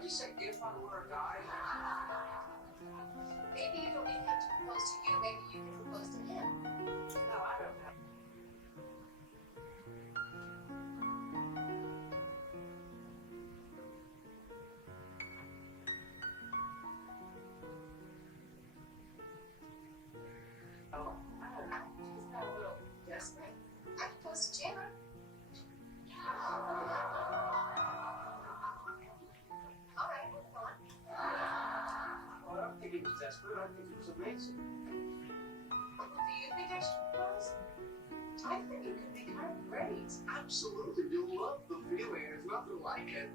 I just say if I were a guy? Maybe you don't even have to propose to you. Maybe you can propose to him. No, I don't know. Oh, I don't know. She's got a little desperate. I propose to Chandler. All right, move on. Well, I don't think it was desperate. I think it was amazing. Do you think I should propose? I think it could be kind of great. Absolutely. You'll love the feeling. There's nothing like it.